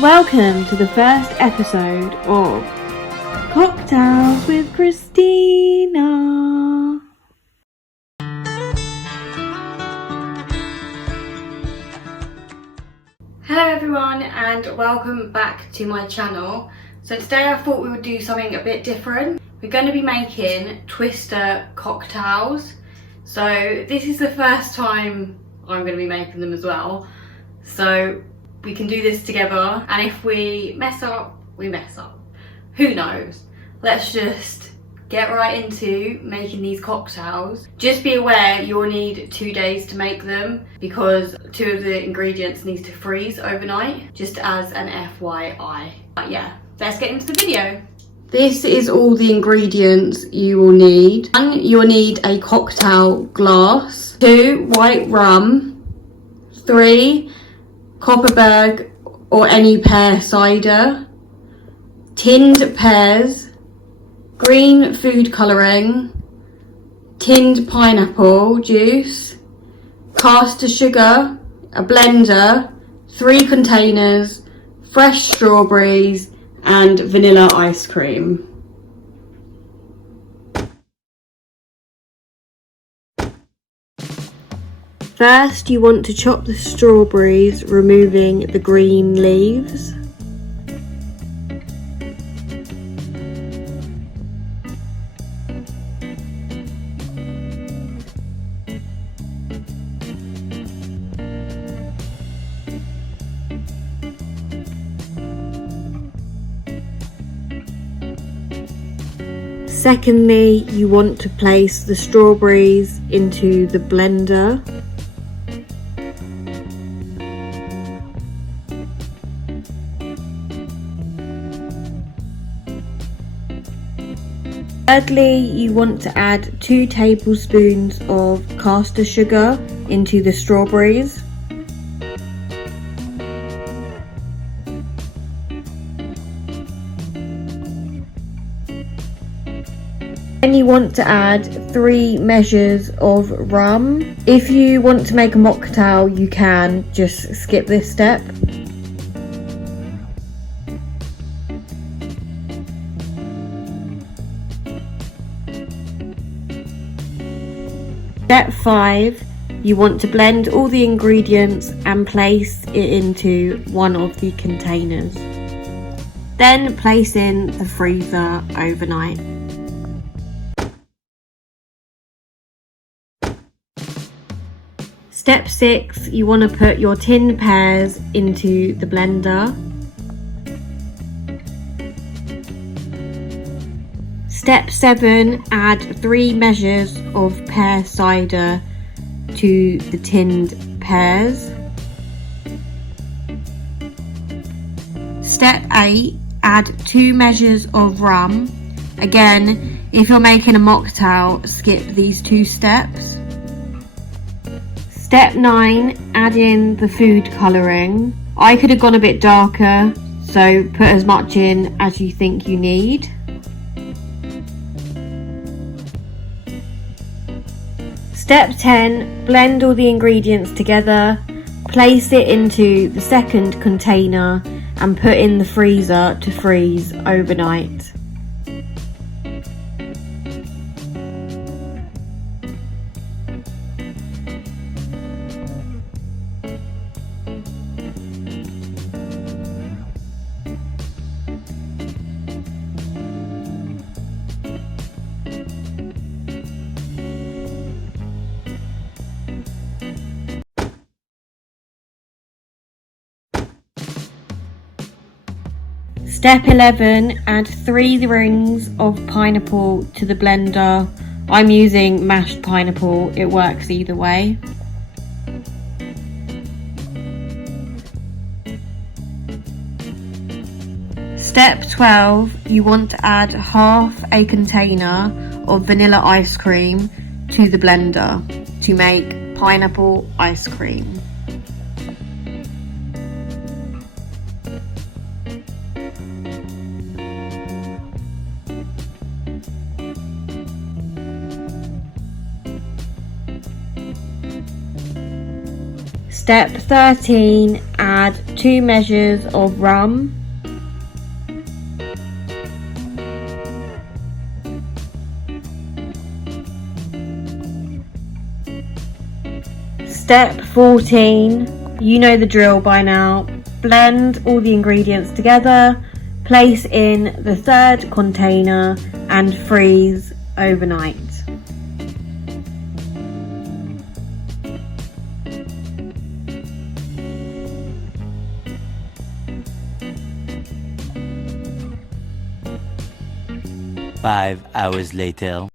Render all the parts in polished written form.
Welcome to the first episode of Cocktails with Christina. Hello everyone and welcome back to my channel. So today I thought we would do something a bit different. We're going to be making twister cocktails. So this is the first time I'm going to be making them as well. So we can do this together, and if we mess up, we mess up. Who knows? Let's just get right into making these cocktails. Just be aware you'll need 2 days to make them because 2 of the ingredients need to freeze overnight, just as an FYI. But yeah, let's get into the video. This is all the ingredients you will need. 1, you'll need a cocktail glass. 2, white rum. 3, Copperberg or any pear cider, tinned pears, green food colouring, tinned pineapple juice, caster sugar, a blender, 3 containers, fresh strawberries and vanilla ice cream. First, you want to chop the strawberries, removing the green leaves. Secondly, you want to place the strawberries into the blender. Thirdly, you want to add 2 tablespoons of caster sugar into the strawberries. Then you want to add 3 measures of rum. If you want to make a mocktail, you can just skip this step. Step 5, you want to blend all the ingredients and place it into one of the containers. Then place in the freezer overnight. Step 6, you want to put your tinned pears into the blender. Step 7, add 3 measures of pear cider to the tinned pears. Step 8, add 2 measures of rum. Again, if you're making a mocktail, skip these 2 steps. Step 9, add in the food colouring. I could have gone a bit darker, so put as much in as you think you need. Step 10, blend all the ingredients together, place it into the second container and put in the freezer to freeze overnight. Step 11, add 3 rings of pineapple to the blender. I'm using mashed pineapple, it works either way. Step 12, you want to add half a container of vanilla ice cream to the blender to make pineapple ice cream. Step 13, add 2 measures of rum. Step 14, you know the drill by now. Blend all the ingredients together, place in the 3rd container and freeze overnight. Five hours later.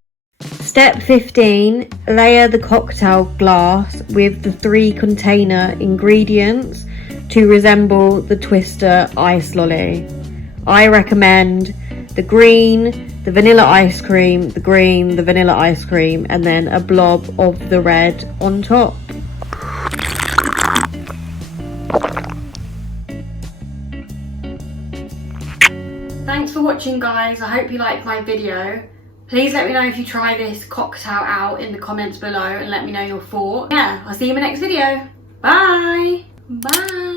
Step 15, layer the cocktail glass with the 3 container ingredients to resemble the Twister ice lolly. I recommend the green, the vanilla ice cream, the green, the vanilla ice cream, and then a blob of the red on top. Thanks for watching, guys. I hope you liked my video. Please let me know if you try this cocktail out in the comments below and let me know your thoughts. Yeah, I'll see you in my next video. Bye. Bye.